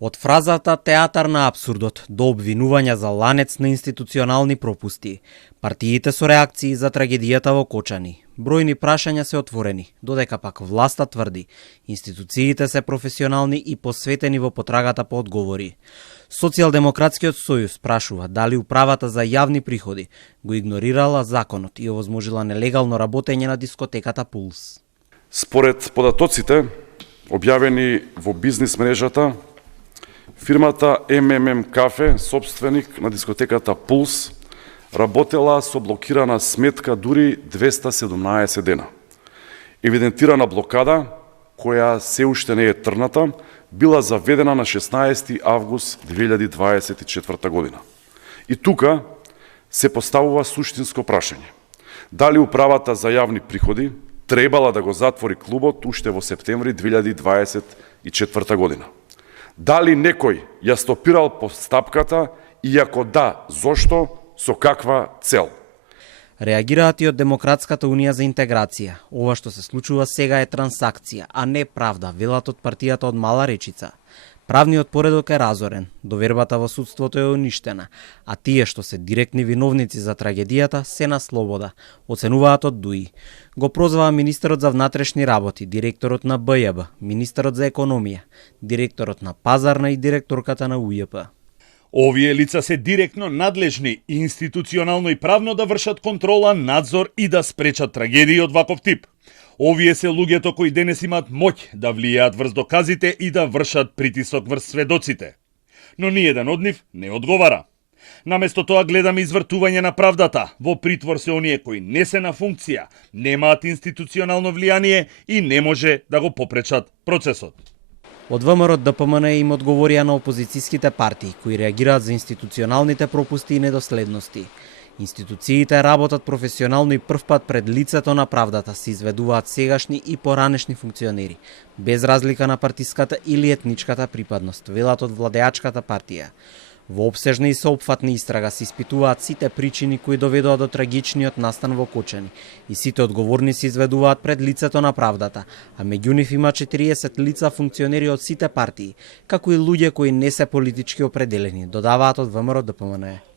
Од фразата театар на апсурдот до обвинувања за ланец на институционални пропусти, партиите со реакции за трагедијата во Кочани, бројни прашања се отворени, додека пак власта тврди, институциите се професионални и посветени во потрагата по одговори. Социјалдемократскиот сојуз прашува дали управата за јавни приходи го игнорирала законот и овозможила нелегално работење на дискотеката Пулс. Според податоците објавени во бизнис мрежата, фирмата МММ Кафе, собственик на дискотеката Пулс, работела со блокирана сметка дури 217 дена. Евидентирана блокада, која се уште не е трната, била заведена на 16 август 2024 година. И тука се поставува суштинско прашање. Дали управата за јавни приходи требала да го затвори клубот уште во септември 2024 година? Дали некој ја стопирал постапката и ако да, зошто, со каква цел? Реагираат и од Демократската унија за интеграција. Ова што се случува сега е трансакција, а не правда, велат од партијата од Мала Речица. Правниот поредок е разорен, довербата во судството е уништена, а тие што се директни виновници за трагедијата се на слобода, оценуваат од ДУИ. Го прозваа министерот за внатрешни работи, директорот на БЈБ, министерот за економија, директорот на пазарна и директорката на УЈП. Овие лица се директно надлежни институционално и правно да вршат контрола, надзор и да спречат трагедии од ваков тип. Овие се луѓето кои денес имаат моќ да влијаат врз доказите и да вршат притисок врз сведоците. Но ниеден од нив не одговара. Наместо тоа гледаме извртување на правдата. Во притвор се оние кои не се на функција, немаат институционално влијание и не може да го попречат процесот. Од ВМРО ДПМН им одговорија на опозицијските партии, кои реагираат за институционалните пропусти и недоследности. Институциите работат професионално и првпат пред лицето на правдата се изведуваат сегашни и поранешни функционери, без разлика на партиската или етничката припадност, велат од владеачката партија. Во опсежна и соопфатна истрага се испитуваат сите причини кои доведоа до трагичниот настан во Кочани и сите одговорни се изведуваат пред лицето на правдата, а меѓу нив има 40 лица функционери од сите партии, како и луѓе кои не се политички определени, додаваат од ВМРО ДПМН.